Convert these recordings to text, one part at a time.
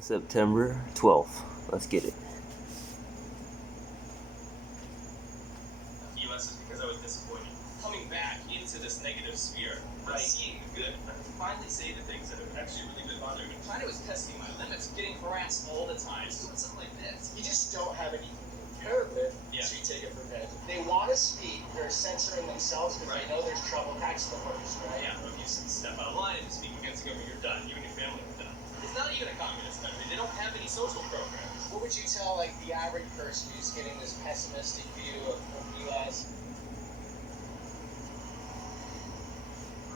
September 12th. Let's get it. The U.S. is because I was disappointed. Coming back into this negative sphere, right. Seeing the good, I can finally say the things that have actually really been bothering me. China was testing my limits, getting harassed all the time, just doing something like this. You just don't have anything to compare it with, so you take it for granted. They want to speak, they're censoring themselves because they know there's trouble. That's the worst, right? Yeah, if you step out of line and speak against the government, you're done. You and your family are done. It's not even a communist country. They don't have any social programs. What would you tell, like, the average person who's getting this pessimistic view of the U.S.?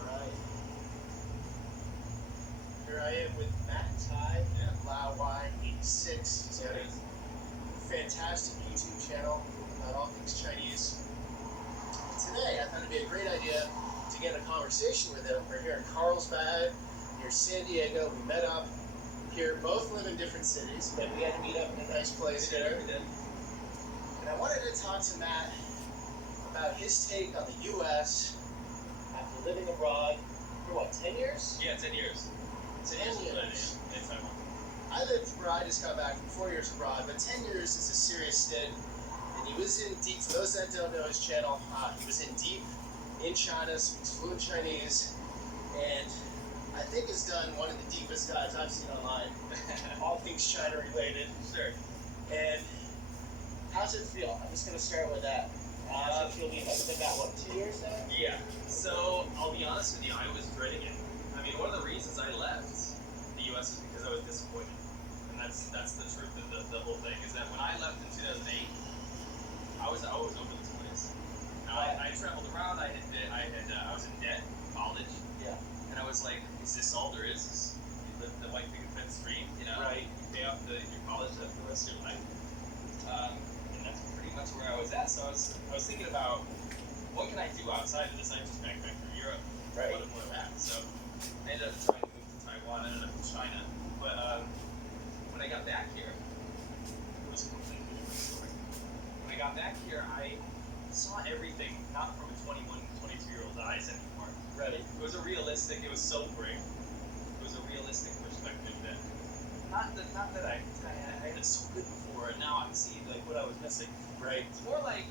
Alright. Here I am with Matt Ty, LaoY86. He's got a fantastic YouTube channel about all things Chinese. Today, I thought it'd be a great idea to get a conversation with him. We're here in Carlsbad, near San Diego. We met up here, both live in different cities, but we had to meet up in a nice place here. And I wanted to talk to Matt about his take on the U.S. after living abroad for what, 10 years? Yeah, 10 years. 10 years. I lived abroad, I just got back from 4 years abroad, but 10 years is a serious stint. And he was in deep, for those that don't know his channel, he was in deep in China, speaks fluent Chinese, and I think has done one of the deepest dives I've seen online. All things China related. Sure. And how's it feel? I'm just going to start with that. How's it feel being been about, what, 2 years now? Yeah. So, I'll be honest with you, I was dreading it. I mean, one of the reasons I left the U.S. is because I was disappointed. And that's the truth of the whole thing, is that when I left in 2008, I was over this place. Now, I traveled around, I was in debt, college. Yeah. And I was like, is this all there is? You live the white picket fence dream, you know? Right. You pay off your college debt for the rest of your life. And that's pretty much where I was at. So I was thinking about, what can I do outside of this? I just backpacked through Europe. Right. What am I at? So I ended up trying to move to Taiwan. I ended up in China. But when I got back here, it was a completely different story. When I got back here, I saw everything not from a 21, 22-year-old's eyes anymore. Right. It was a realistic, it was sobering. It was a realistic perspective that, not that I had it so good before, and now I see like what I was missing. Right. It's more like,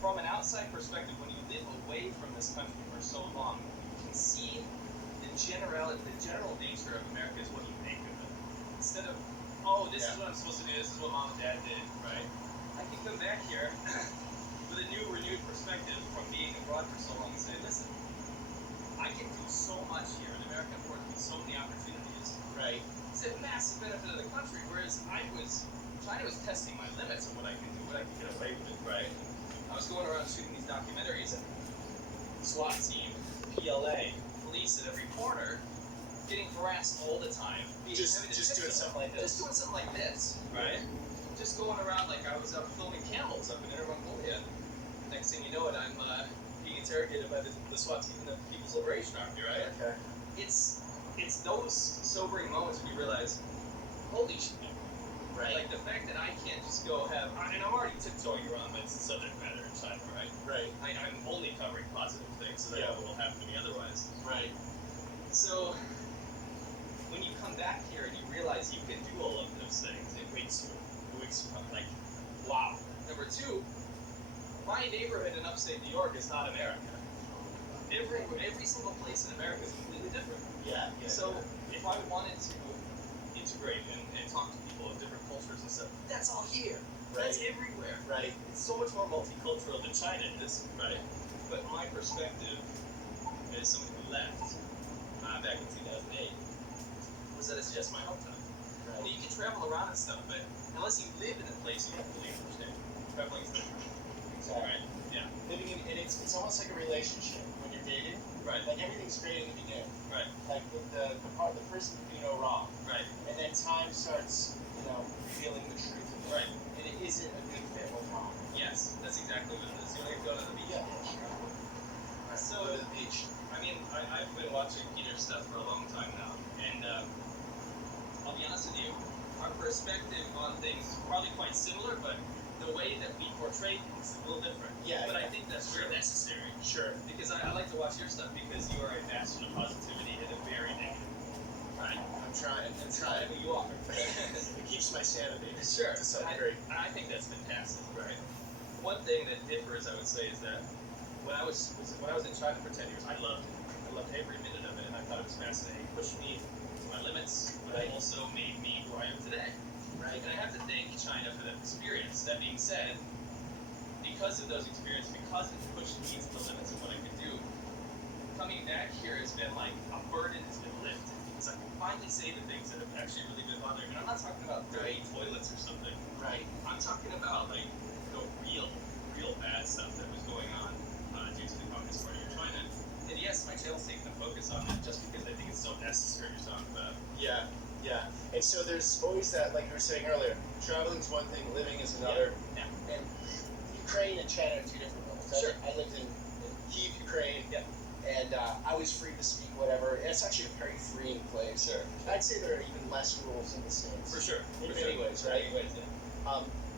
from an outside perspective, when you live away from this country for so long, you can see the general nature of America is what you make of it. Instead of, oh, this is what I'm supposed to do, this is what mom and dad did, right? I can come back here with a new, renewed perspective from being abroad for so long and say, listen, I can do so much here in America, I'm working with so many opportunities. Right. It's a massive benefit of the country, whereas China was testing my limits of what I can do, what I can get away with, right? I was going around shooting these documentaries and SWAT team, PLA, police at every corner, getting harassed all the time. Just doing something like this. Just doing something like this, right? Just going around like I was up filming camels up in Inner Mongolia. Next thing you know it, I'm being interrogated by the SWAT team in the People's Liberation Army, right? Okay. It's those sobering moments when you realize, holy shit. Right. Like the fact that I can't just go have, and I'm already tiptoeing around my subject matter in China, right? Right. I'm only covering positive things, so that what will happen to me otherwise. Right. So, when you come back here and you realize you can do all of those things, it wakes you up, like, wow. Number two, my neighborhood in upstate New York is not America. Every single place in America is completely different. Yeah. So, if I wanted to integrate and talk to people of different cultures and stuff, that's all here. Right. That's everywhere. Right. It's so much more multicultural than China is, right? But my perspective as someone who left back in 2008 was that it's just my hometown. Right. And you can travel around and stuff, but unless you live in a place, you don't really understand. Traveling is different. Exactly. Right? Yeah. Living in, and it's almost like a relationship when you're dating. Right. Like everything's great in the beginning. Right. Like with the person can do no wrong. Right. And then time starts, revealing the truth of it. Right. And it isn't a good fit with mom. Yes, that's exactly what it is. You want to go to the beach? Yeah. So, Go to the beach. I mean, I've been watching Peter's stuff for a long time now, and I'll be honest with you, our perspective on things is probably quite similar, but the way that we portray things is a little different. Yeah. But I think that's very necessary. Sure. Because I like to watch your stuff because you are a bastion of positivity and a very negative. Right? I'm trying. Whatever you are. It keeps my sanity. Sure. To some degree. I think that's fantastic, right? One thing that differs, I would say, is that when I was in China for 10 years, I loved it. I loved every minute of it, and I thought it was fascinating. It pushed me to my limits, but it also made me who I am today. Right? And I have to thank China for that experience. That being said, because of those experiences, because it pushed me to the limits of what I could do, coming back here has been like a burden has been lifted. Because I can finally say the things that have actually really been bothering me. And I'm not talking about dirty toilets or something. Right. I'm talking about like real bad stuff that was going on due to the Communist Party of China. And yes, my channel's taking a focus on it just because I think it's so necessary to talk about. Yeah. And so there's always that, like you were saying earlier, traveling's one thing, living is another. Yeah. And Ukraine and China are two different worlds. Sure. I lived in Kyiv, Ukraine. Yeah. And I was free to speak whatever. It's actually a very freeing place. Sure. I'd say there are even less rules in the States. For sure. In many ways, right?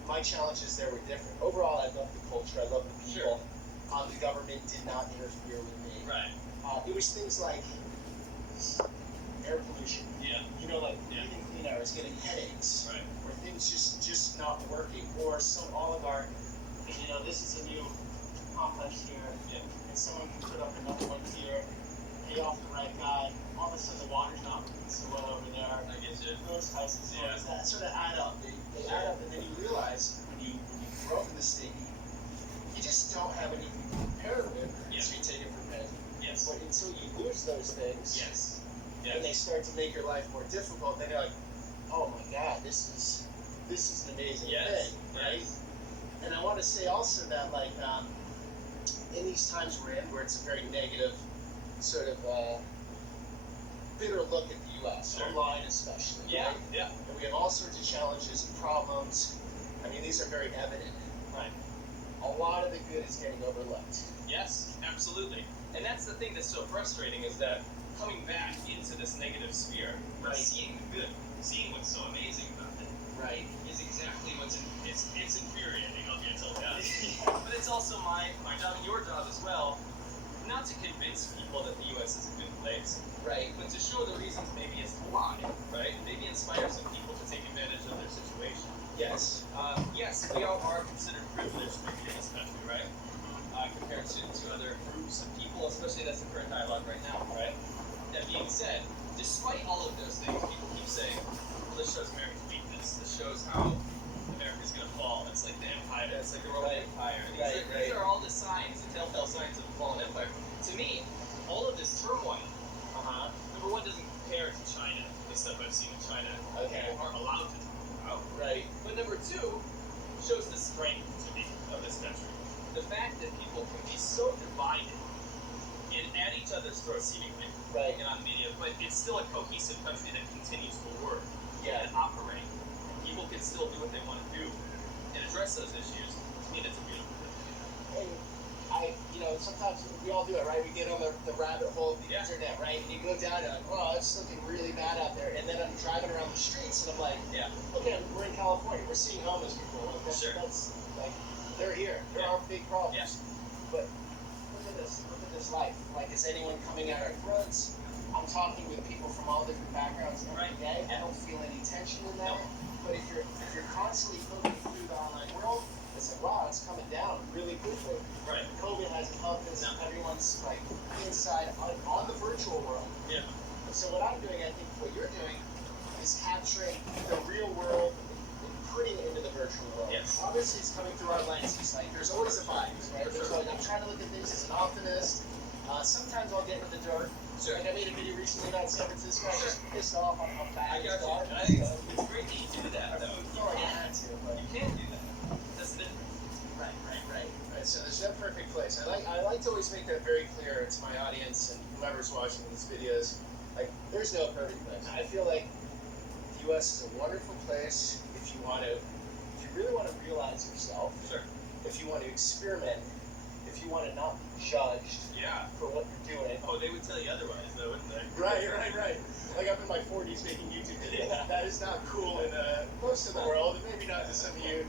My challenges there were different. Overall, I loved the culture. I loved the people. Sure. The government did not interfere with me. Right. It was things like air pollution. Yeah. You know, like breathing clean air, I was getting headaches. Right. Or things just not working. Or some oligarch, you know, this is a new complex here. Yeah. And someone can put up another one here, pay off the right guy. All of a sudden, the water's not working so well over there. I get you. Those types of stories that sort of add up. They Sure. add up, and then you realize when you grow up in the state, you just don't have anything to compare with, Yeah. so you take it for granted. Yes. But until you lose those things, Yes. and they start to make your life more difficult, then you're like, oh my God, this is an amazing thing, right? Yes. And I want to say also that, like, in these times we're in, where it's a very negative, sort of bitter look at the U.S., Sure. online especially, Yeah. right? Yeah. And we have all sorts of challenges and problems. I mean, these are very evident. Right. A lot of the good is getting overlooked. Yes, absolutely. And that's the thing that's so frustrating is that coming back into this negative sphere, Right. seeing the good, seeing what's so amazing about it, Right. is exactly it's infuriating, I'll get told that. But it's also my job and your job as well, not to convince people that the U.S. is a good place, Right. but to show the reasons maybe it's why, right? Maybe inspire some people to take advantage of their situation. Yes. Yes, we all are considered privileged maybe in this country, right? Compared to other groups of people, especially that's the current dialogue right now, right? That being said, despite all of those things, people keep saying, well, this shows America's weakness. This shows how America's going to fall. It's like the empire. It's like the Roman Empire. These are all the signs, the telltale signs of a fallen empire. To me, all of this turmoil, number one, doesn't compare to China, the stuff I've seen in China. Okay. People aren't allowed to talk about. Right. But number two, shows the strength to me of this country. The fact that people can be so divided and at each other's throats seemingly, Right. and on media, but it's still a cohesive country that continues to work and operate. People can still do what they want to do and address those issues. To me, that's a beautiful thing. And sometimes we all do it, right? We get on the rabbit hole of the internet, right? And you go down and like, oh, it's looking really bad out there. And then I'm driving around the streets and I'm like, okay, we're in California. We're seeing homeless people. Like, that's like, they're here. There are big problems. Yes. But look at this. Look at this life. Like, is anyone coming at our throats? I'm talking with people from all different backgrounds every day. I don't feel any tension in that. But if you're constantly looking through the online world, it's like, wow, it's coming down really quickly. Right. COVID hasn't helped us. Everyone's like inside on the virtual world. Yeah. So what I'm doing, I think what you're doing, is capturing the real world and putting it into the virtual world. Yes. Obviously, it's coming through our lenses. Like, there's always a bias, right? There's like, I'm trying to look at things as an optimist. Sometimes I'll get into the dirt. Sure. Like, I made a video recently about San Francisco. I was just pissed off on how bad I got it's you. gone. I think it's great that you do that, though. I feel like I had to, but You can do that. That's the difference. Right. So there's no perfect place. I like to always make that very clear to my audience and whoever's watching these videos. Like, there's no perfect place. I feel like the U.S. is a wonderful place if you really want to realize yourself. Sure. If you want to experiment. If you want to not be judged. For what you're doing. Oh, they would tell you otherwise, though, wouldn't they? Right. Like, I'm in my 40s making YouTube videos. That is not cool in most of the world, and maybe not to some of you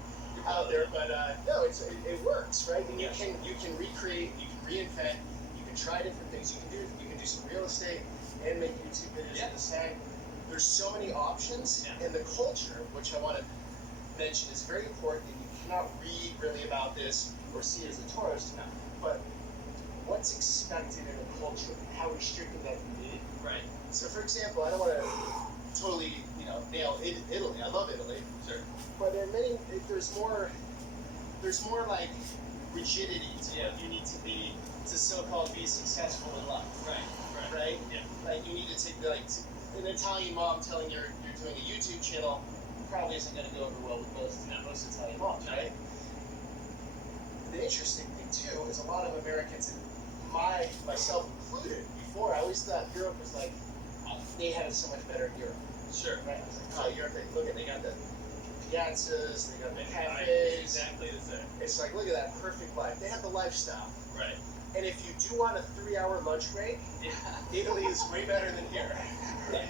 out there, but no, it works, right? And you can recreate, you can reinvent, you can try different things. You can do some real estate and make YouTube videos at the there's so many options, and the culture, which I want to mention, is very important. And you cannot read really about this or see it as a tourist, but what's expected in a culture, how restricted that can be. Right. So, for example, I don't want to totally, nail Italy. I love Italy. Sure. But there's more like rigidity to what you need to be to so-called be successful in life. Right? Yeah. Like you need to take an Italian mom telling you're doing a YouTube channel probably isn't going to go over well with most Italian moms, right? The interesting thing too is a lot of Americans, and myself included, before I always thought Europe was like they had it so much better in Europe. Sure. Right? I was like, oh, Europe, they got the piazzas, they got the cafes. Exactly the same. It's like, look at that perfect life. They have the lifestyle. Right. And if you do want a 3-hour lunch break, Italy is way better than here.